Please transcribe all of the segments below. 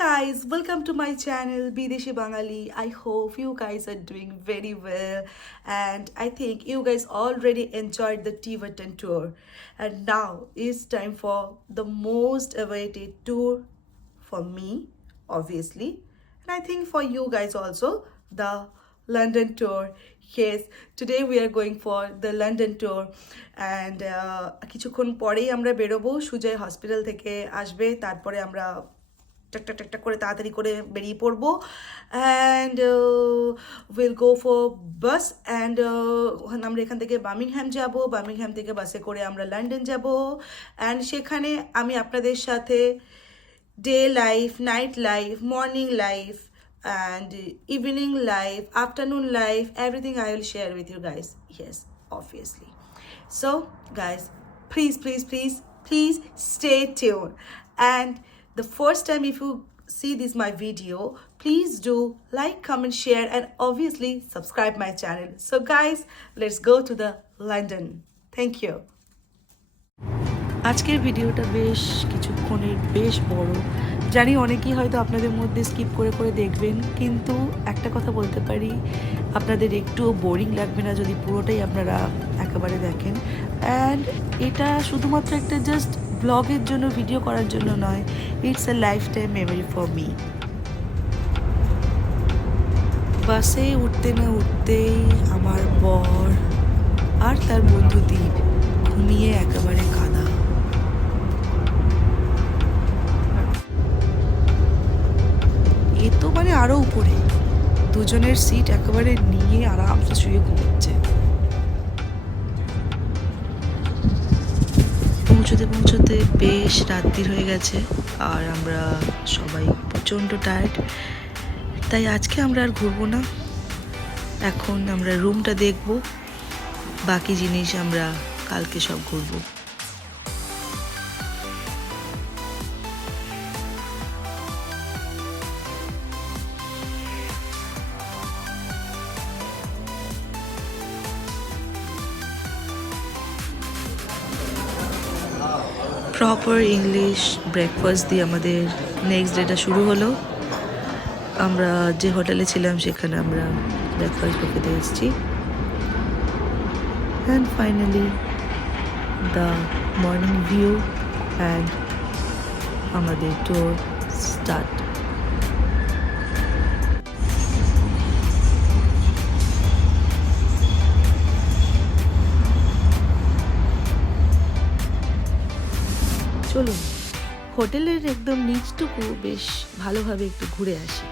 guys, welcome to my channel Bideshi Bangali. I hope you guys are doing very well, and I think you guys already enjoyed the Tibetan tour, and now it's time for the most awaited tour for me, obviously, and I think for you guys also, the London tour. Yes, today we are going for the London tour, and কিছুক্ষণ পরেই আমরা বেরোবো। Sujoy hospital থেকে আসবে, তারপরে আমরা টাকটাক টাকটাক করে তাড়াতাড়ি করে বেরিয়ে পড়বো, and will go for bus, and আমরা এখান থেকে বার্মিংহ্যাম যাব, বার্মিংহ্যাম থেকে বাসে করে আমরা লন্ডন যাব, অ্যান্ড সেখানে আমি আপনাদের সাথে day life, night life, morning life, and evening life, afternoon life, everything I will share with you guys. Yes, obviously. So guys, please stay tuned. And the first time if you see this my video, please do like, comment, share, and obviously subscribe my channel. So guys, let's go to the London. Thank you. আজকের ভিডিওটা বেশ বড়, জানি অনেকেই হয়তো আপনাদের মধ্যে skip করে করে দেখবেন, কিন্তু একটা কথা বলতে পারি, আপনাদের একটুও বোরিং লাগবে না যদি পুরোটাই আপনারা একেবারে দেখেন। অ্যান্ড এটা শুধুমাত্র একটা জাস্ট ব্লগের জন্য, ভিডিও করার জন্য নয়, it's a life time memory for me. বাসে উঠতে না উঠতেই আমার বর আর তার বন্ধু দ্বীপ ঘুমিয়ে একেবারে কাদা। এ তো মানে আরো উপরে, দুজনের সিট একেবারে নিয়ে আরামসে শুয়ে ঘুমোচ্ছে। পৌঁছতে বেশ রাত্রি হয়ে গেছে, আর আমরা সবাই প্রচণ্ড টায়ার্ড, তাই আজকে আমরা আর ঘুরবো না। এখন আমরা রুমটা দেখব, বাকি জিনিস আমরা কালকে সব ঘুরবো। প্রপার ইংলিশ ব্রেকফাস্ট দিয়ে আমাদের নেক্সট ডেটা শুরু হলো। আমরা যে হোটেলে ছিলাম সেখানে আমরা ব্রেকফাস্ট খেতে এসেছি, and finally the morning view and আমাদের ট্যুর স্টার্ট। চলুন হোটেলের একদম নিচটুকু বেশ ভালোভাবে একটু ঘুরে আসি।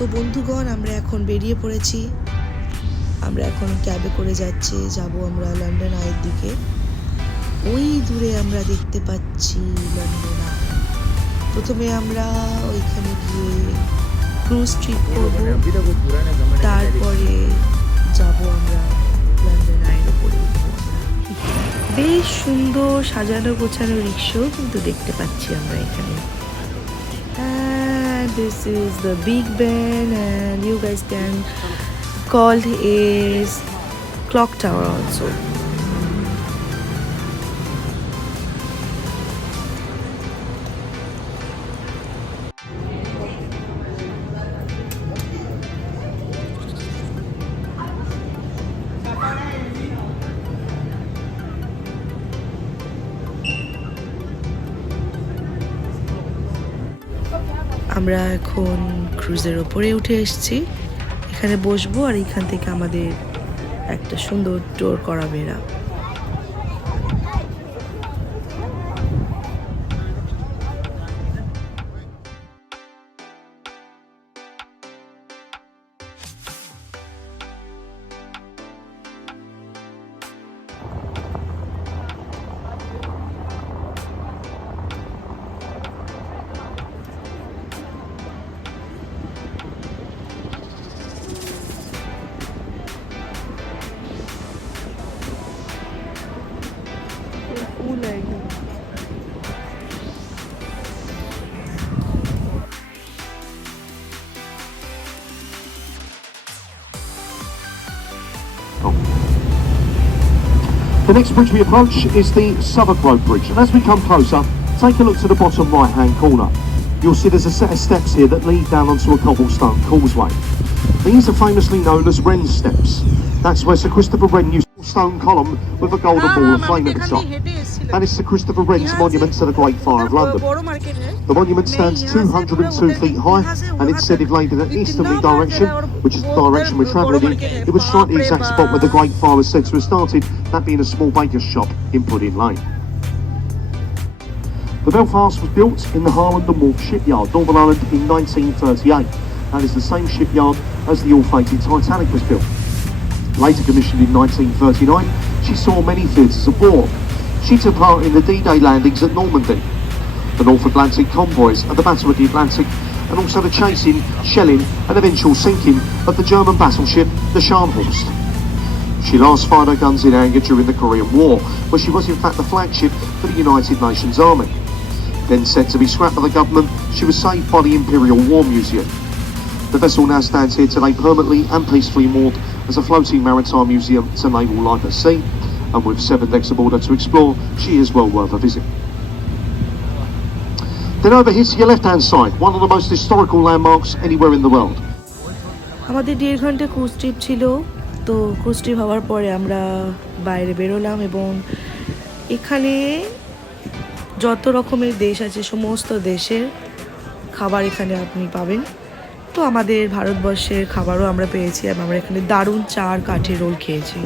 তো বন্ধুগণ, আমরা এখন বেরিয়ে পড়েছি। আমরা এখন ক্যাবে করে যাব আমরা লন্ডন আইয়ের দিকে। ওই দূরে আমরা দেখতে পাচ্ছি লন্ডন আই। প্রথমে আমরা ওইখানে গিয়ে ক্রুজ ট্রিপ করব, তারপরে যাব আমরা লন্ডন আইয়ের উপরে। বেশ সুন্দর সাজানো গোছানো রিক্সাও কিন্তু দেখতে পাচ্ছি আমরা এখানে। This is the Big Ben, and you guys can call it as clock tower also. আমরা এখন ক্রুজের ওপরে উঠে এসেছি, এখানে বসবো আর এখান থেকে আমাদের একটা সুন্দর ট্যুর করাবে এরা। फूल है एकदम। The next bridge we approach is the Southwark Road Bridge, and as we come closer, take a look to the bottom right-hand corner. You'll see there's a set of steps here that lead down onto a cobblestone causeway. These are famously known as Wren's steps. That's where Sir Christopher Wren used a stone column with a golden ball of flame at the top. That is Sir Christopher Wren's monument to the Great Fire of London. The monument stands 202 feet high, and it's said if laid in an easterly direction, which is the direction we're travelling in, it would strike the exact spot where the Great Fire was said to have started, that being a small baker's shop in Pudding Lane. The Belfast was built in the Harland and Wolff shipyard, Northern Ireland, in 1938. That is the same shipyard as the ill-fated Titanic was built. Later commissioned in 1939, she saw many theatres of war. She took part in the D-Day landings at Normandy, the North Atlantic convoys at the Battle of the Atlantic, and also the chasing, shelling and eventual sinking of the German battleship, the Scharnhorst. She last fired her guns in anger during the Korean War, where she was in fact the flagship for the United Nations Army. Then said to be scrapped by the government, she was saved by the Imperial War Museum. The vessel now stands here today permanently and peacefully moored as a floating maritime museum to naval life at sea, and with 7 decks aboard her to explore, she is well worth a visit. Then over here to your left-hand side, one of the most historical landmarks anywhere in the world. আমাদের 1.5 ঘন্টা cruise trip ছিল, তো cruise trip হওয়ার পরে আমরা বাইরে বেরোলাম এবং এখানে যত রকমের দেশ আছে সমস্ত দেশের খাবার এখানে আপনি পাবেন। তো আমাদের ভারতবর্ষের খাবারও আমরা পেয়েছি এবং আমরা এখানে দারুণ চার কাঠি রোল খেয়েছি।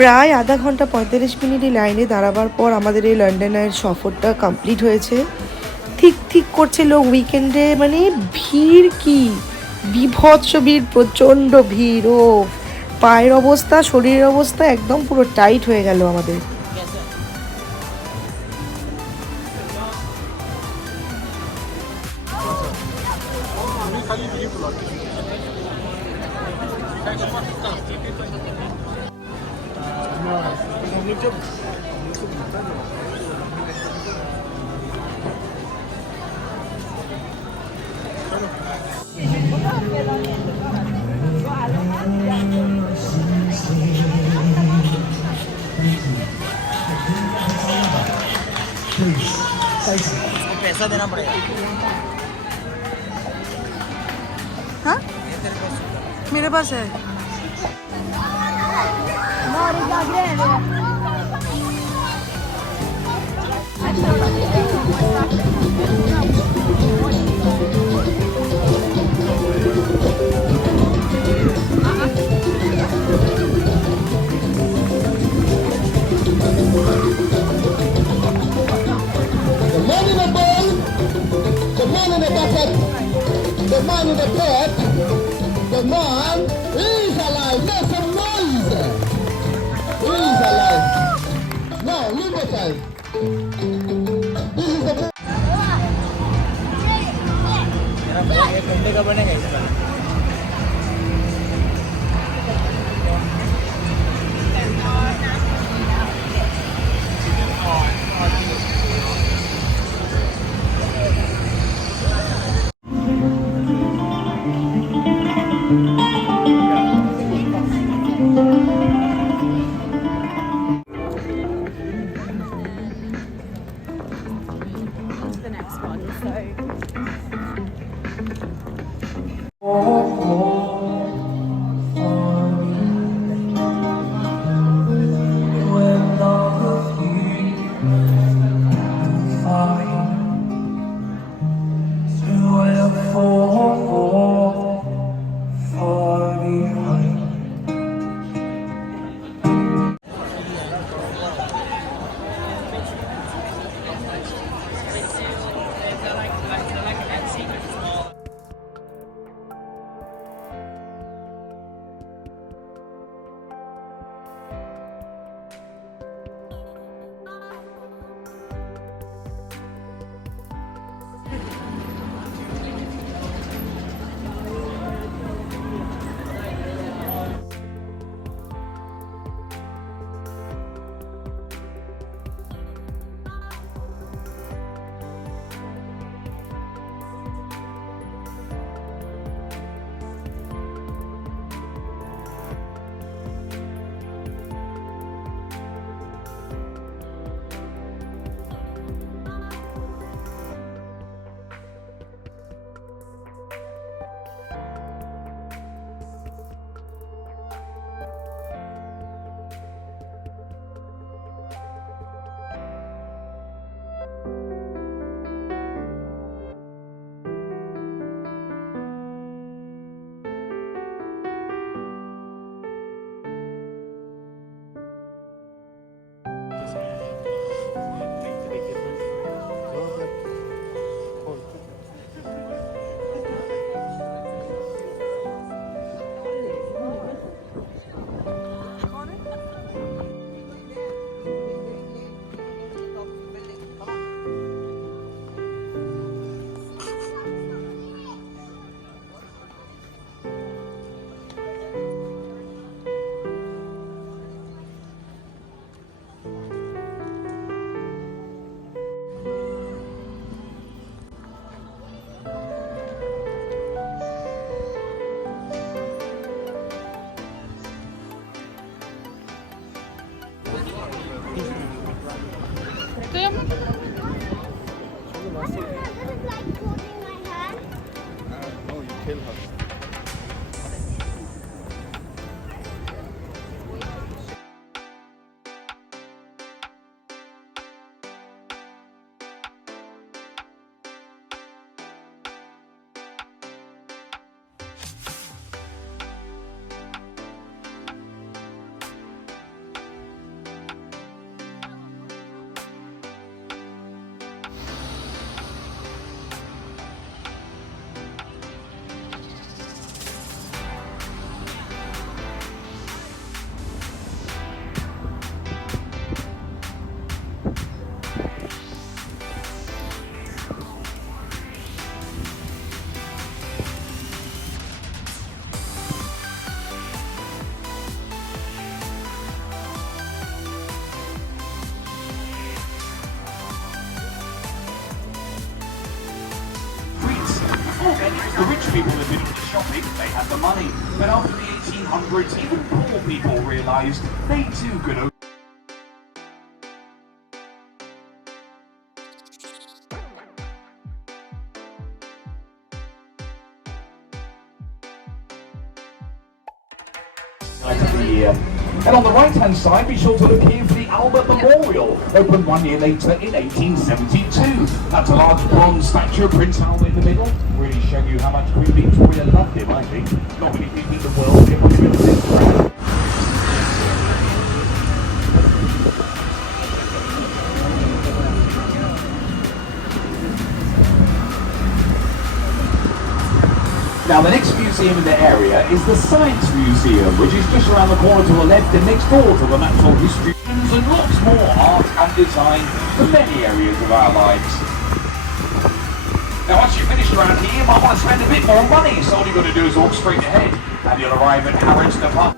প্রায় আধা ঘন্টা 45 মিনিট লাইনে দাঁড়াবার পর আমাদের এই লন্ডনের সফরটা কমপ্লিট হয়েছে। ঠিক ঠিক করছে লোক উইকেন্ডে, মানে ভিড় কি বিভৎস ভিড়, প্রচণ্ড ভিড়। ও পায়ের অবস্থা, শরীরের অবস্থা একদম পুরো টাইট হয়ে গেল আমাদের। इसको पैसा देना पड़ेगा। हाँ ये तेरे पास मेरे पास है। The man in the ball, the man in the bucket, the man in the pot, the man is alive. Make some noise. He is alive. Now, look at that. This is the मेरा phone 1 घंटे का बनेगा इसका। The next one. So The rich people are doing the shopping, they have the money. But after the 1800s, even poor people realised they too could a year. And on the right-hand side, be sure to look here for the Albert Memorial, opened 1 year later in 1872. That's a large bronze statue of Prince Albert in the middle, really showing you how much Queen Victoria loved him, I think. Not many people in the world ever lived in this crowd. Now the next museum in the area is the Science Museum, which is just around the corner to the left and next door to the natural history and lots more art and design for many areas of our lives. Now once you've finished around here, you might want to spend a bit more money, so all you've got to do is walk straight ahead and you'll arrive at Harrods Department.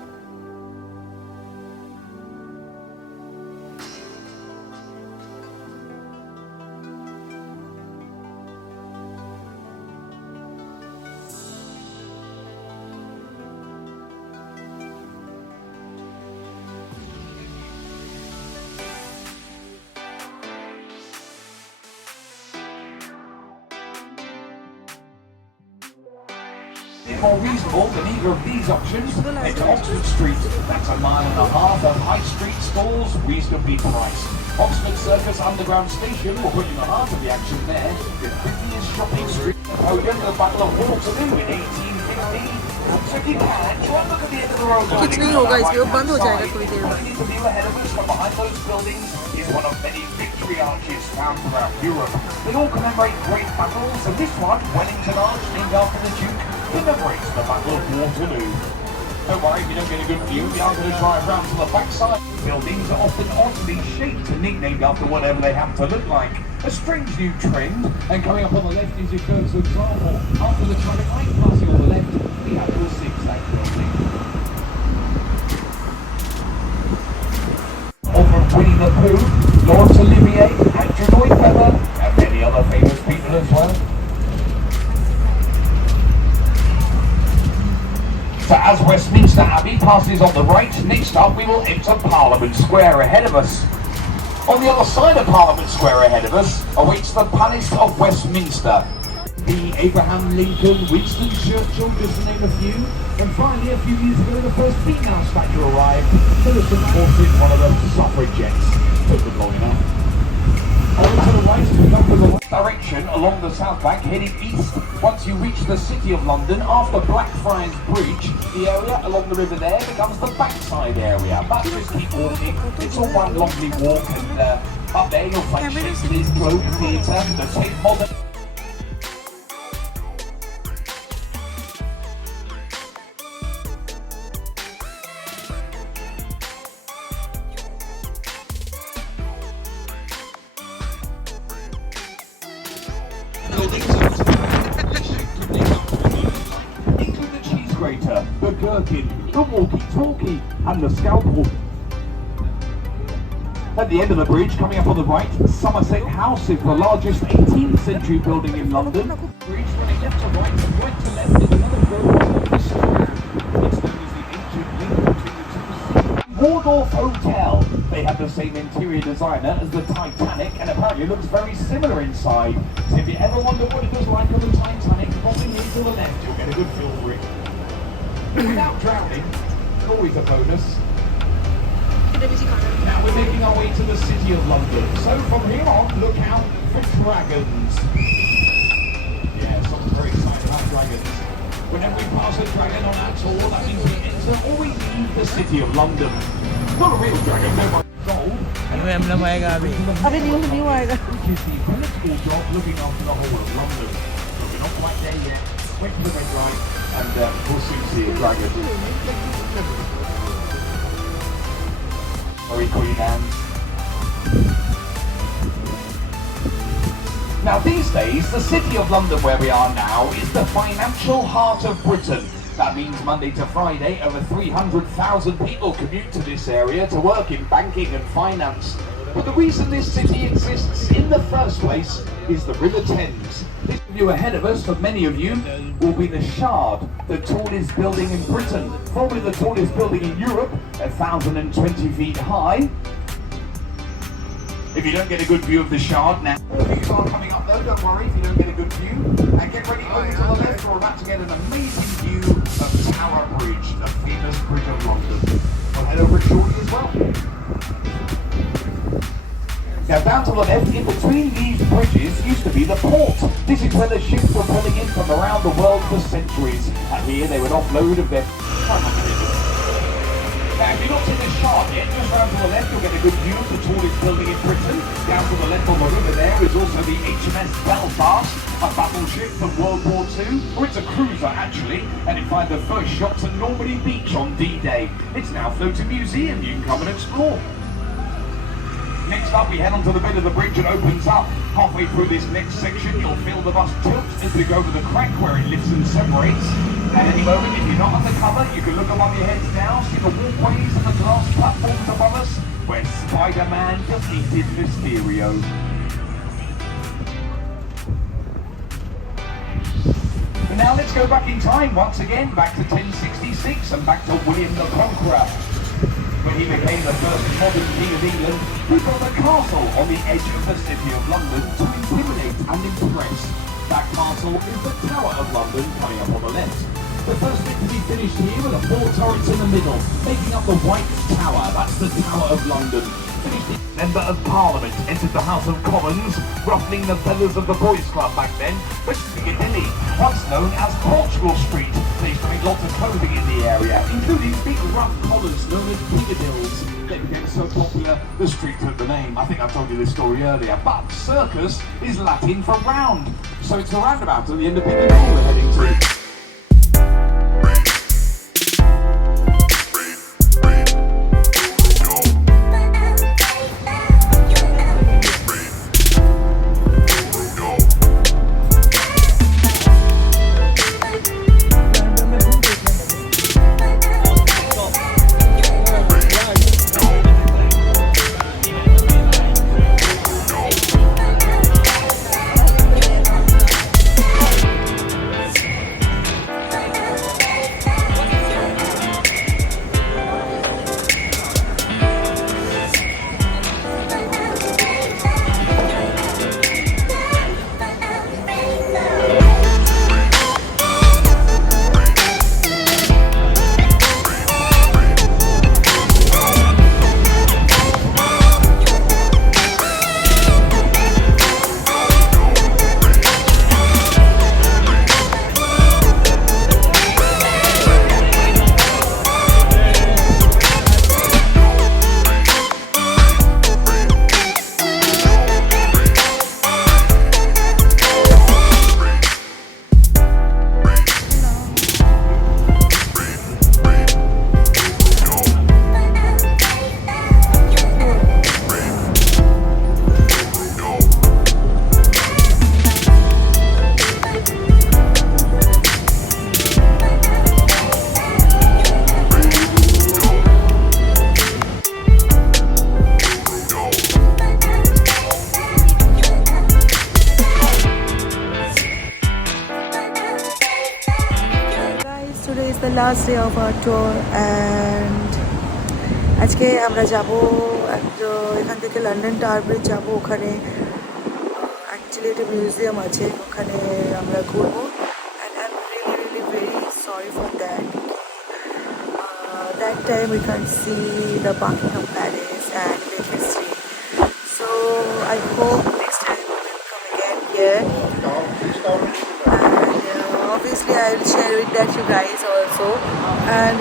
More reasonable than either of these options, head to Oxford Street. That's a mile and a half of high street stalls, reasonably priced. Oxford Circus Underground Station will put you in the heart of the action there. The prettiest shopping street podium to the Battle of Waterloo in 1850. So if you can, try and look at the end of the road. कुछ नहीं होगा इसमें बंद हो जाएगा थोड़ी देर बाद The view ahead of us from behind those buildings is one of many victory arches found throughout Europe. They all commemorate great battles, and this one, Wellington Arch, named after the Duke, commemorates the Battle of Waterloo. Don't worry if you don't get a good view, we are going to drive round to the backside. Buildings are often oddly shaped and nicknamed after whatever they happen to look like. A strange new trend, and coming up on the left is your first example. After the traffic light passing on the left, we have the zigzag building. Over Winnie the Pooh, Laurence Olivier, Andrew Lloyd Webber, and many other famous people as well. So as Westminster Abbey passes on the right, next up we will enter Parliament Square ahead of us. On the other side of Parliament Square ahead of us awaits the Palace of Westminster. The Abraham Lincoln, Winston Churchill, just to name a few. And finally, a few years ago, the first female statue arrived. Millicent Fawcett, one of the suffragettes. Took them long enough. Over to the right, we come to the right direction along the south bank, heading east. Once you reach the City of London, after Blackfriars Bridge, the area along the river there becomes the backside area. But just keep walking. It's all one lovely walk, and up there you'll find Shakespeare's Globe Theatre, the Tate Modern. Include the cheese grater, the gherkin, the walkie-talkie, and the scalpel. At the end of the bridge, coming up on the right, Somerset House is the largest 18th century building in London. Bridge running left to right and right to left is another building. It's known as the ancient link between the two cities. Waldorf Hotel. They have the same interior designer as the Titanic, and apparently it looks very similar inside. So if you ever wonder what it was like on the Titanic, popping in to the left, you'll get a good feel for it. Without drowning, always a bonus. Now we're making our way to the City of London. So from here on, look out for dragons. Yeah, someone's very excited about dragons. Whenever we pass a dragon on our tour, that means we enter or we leave the City of London. Not a real dragon, no one. Gold. Emblem आएगा अभी अभी new आएगा Which is the political job looking after the whole of London. But we're not quite there yet. Wait for the red light and we'll soon see a dragon. Sorry, Queen Anne. Now these days, the City of London where we are now is the financial heart of Britain. That means Monday to Friday, over 300,000 people commute to this area to work in banking and finance. But the reason this city exists in the first place is the River Thames. This view ahead of us, for many of you, will be the Shard, the tallest building in Britain, formerly the tallest building in Europe, 1,020 feet high. If you don't get a good view of the Shard now, more views are coming up though, don't worry if you don't get a good view. And get ready over to the left, we're about to get an amazing view of Tower Bridge, the famous Bridge of London. to the left, in between these bridges used to be the port. This is where the ships were pulling in from around the world for centuries. And here they would offload of their... Now, if you're not in this shot yet, just round to the left, you'll get a good view of the tallest building in Britain. Down to the left on the river there is also the HMS Belfast, a battleship from World War II, or it's a cruiser actually, and you find the first shots at Normandy Beach on D-Day. It's now a floating museum you can come and explore. Next up, we head onto the bit of the bridge that opens up. Halfway through this next section, you'll feel the bus tilt as we go over the crack where it lifts and separates. At any moment, if you're not on the cover, you can look above your heads now, see the walkways and the glass platforms above us, where Spider-Man defeated Mysterio. And now let's go back in time once again, back to 1066 and back to William the Conqueror. When he became the first modern king of England, he built a castle on the edge of the city of London to intimidate and impress. That castle is the Tower of London, coming up on the left. The first bit to be finished here with the 4 turrets in the middle, making up the White Tower. That's the Tower of London. Member of Parliament entered the House of Commons, ruffling the feathers of the Boys Club back then, but Piccadilly, once known as Portugal Street. They used to make lots of clothing in the area, including big rough collars known as Piccadills. They became so popular, the street took the name. I think I told you this story earlier, but circus is Latin for round. So it's a roundabout at the end of Piccadilly we're heading to. Today is the last day of our tour and আজকে আমরা যাব এখান থেকে London tower bridge যাব ওখানে actually একটা museum আছে ওখানে আমরা ঘুরবো and I'm really very sorry for that. That time we can't see the Buckingham Palace and the history. So I hope next time we will come again here. Obviously I will share with that you guys also and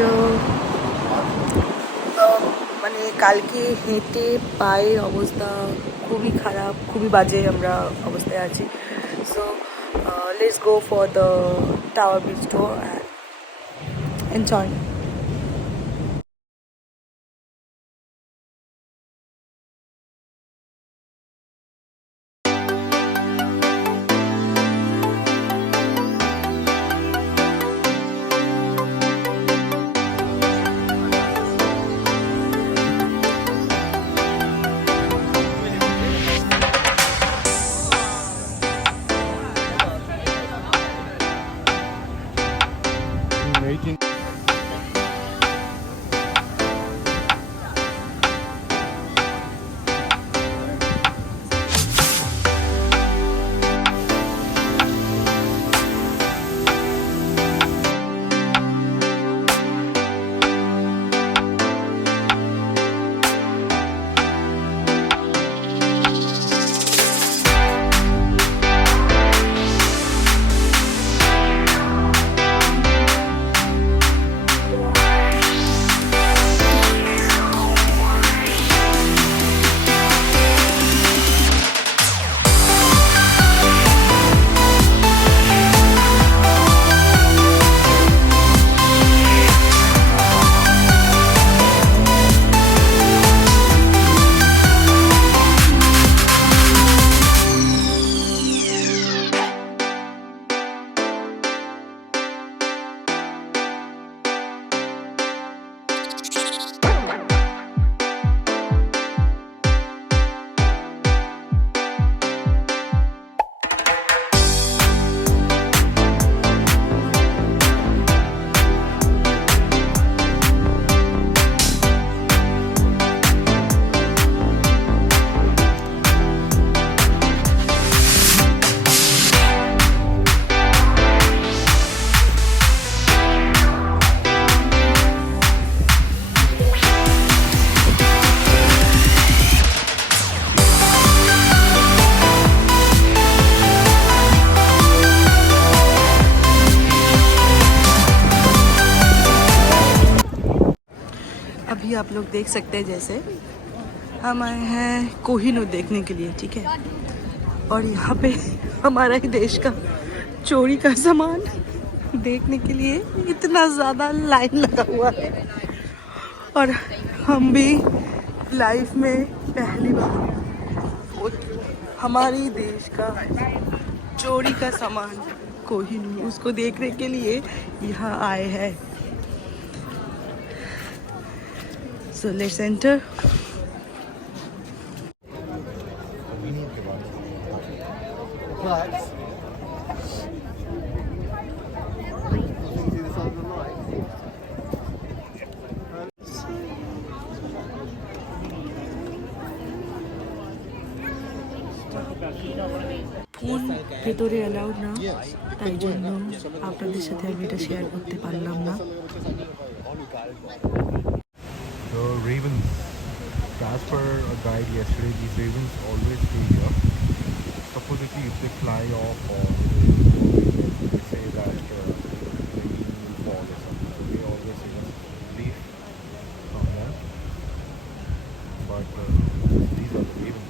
মানে কালকে হেঁটে পায়ের অবস্থা খুবই খারাপ খুবই বাজে আমরা অবস্থায় আছি so let's go for the tower bridge tour and enjoy Making आप लोग देख सकते हैं, जैसे हम आए हैं कोहिनूर देखने के लिए, ठीक है। और यहाँ पे हमारा ही देश का चोरी का सामान देखने के लिए इतना ज़्यादा लाइन लगा हुआ है। और हम भी लाइफ में पहली बार हमारी देश का चोरी का सामान कोहिनूर उसको देखने के लिए यहाँ आए हैं। So let's enter. ফোন ভেতরে অ্যালাউড না, তাই জন্য আপনাদের সাথে আমি এটা শেয়ার করতে পারলাম না। The ravens, as per a guide yesterday, these ravens always stay here. Supposedly, if they fly off or they say that the rain will fall or something, so they always say leave from there. But these are the ravens.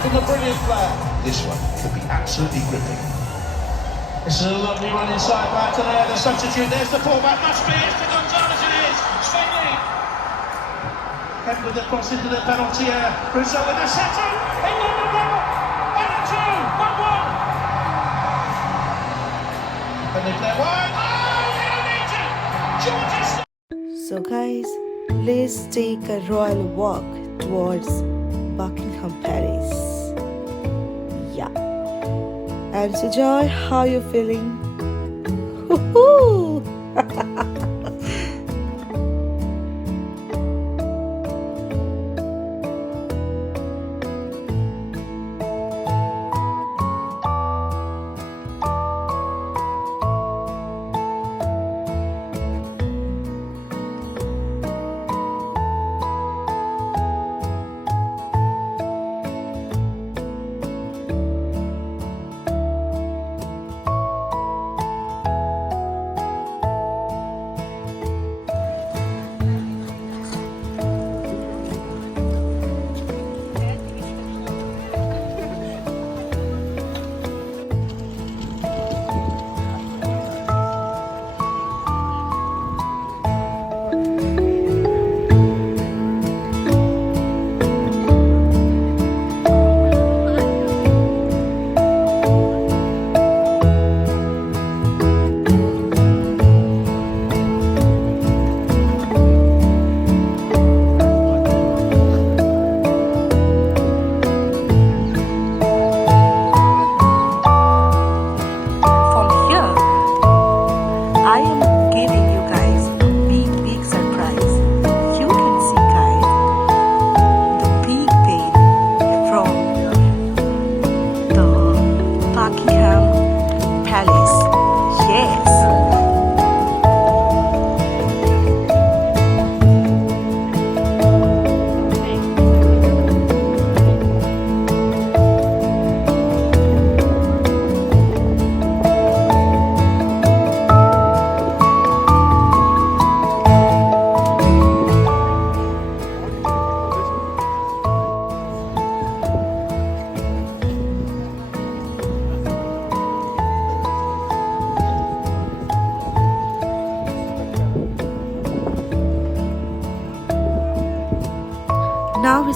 From the brilliant player. This one could be absolutely gripping. This is a lovely run inside back to there. The substitute, there's the fullback. Must be. It's to Gonzalez. It is. Svenley. Head with the cross into the penalty area. Russo with the settle. England will go. 1-2. 1-1. And they play wide. Oh, they don't need to. Georgia. So guys, let's take a royal walk towards Buckingham Palace. Yeah. And so Joy, how you feeling? Woohoo!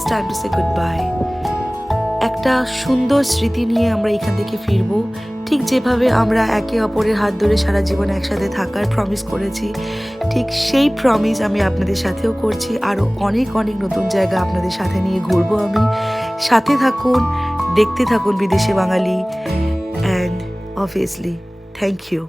it's time to say goodbye. একটা সুন্দর স্মৃতি নিয়ে আমরা এখান থেকে ফিরবো, ঠিক যেভাবে আমরা একে অপরের হাত ধরে সারা জীবন একসাথে থাকার প্রমিস করেছি, ঠিক সেই প্রমিস আমি আপনাদের সাথেও করছি। আরও অনেক অনেক নতুন জায়গা আপনাদের সাথে নিয়ে ঘুরবো আমি। সাথে থাকুন, দেখতে থাকুন বিদেশি বাঙালি, অ্যান্ড অবভিয়াসলি থ্যাংক ইউ।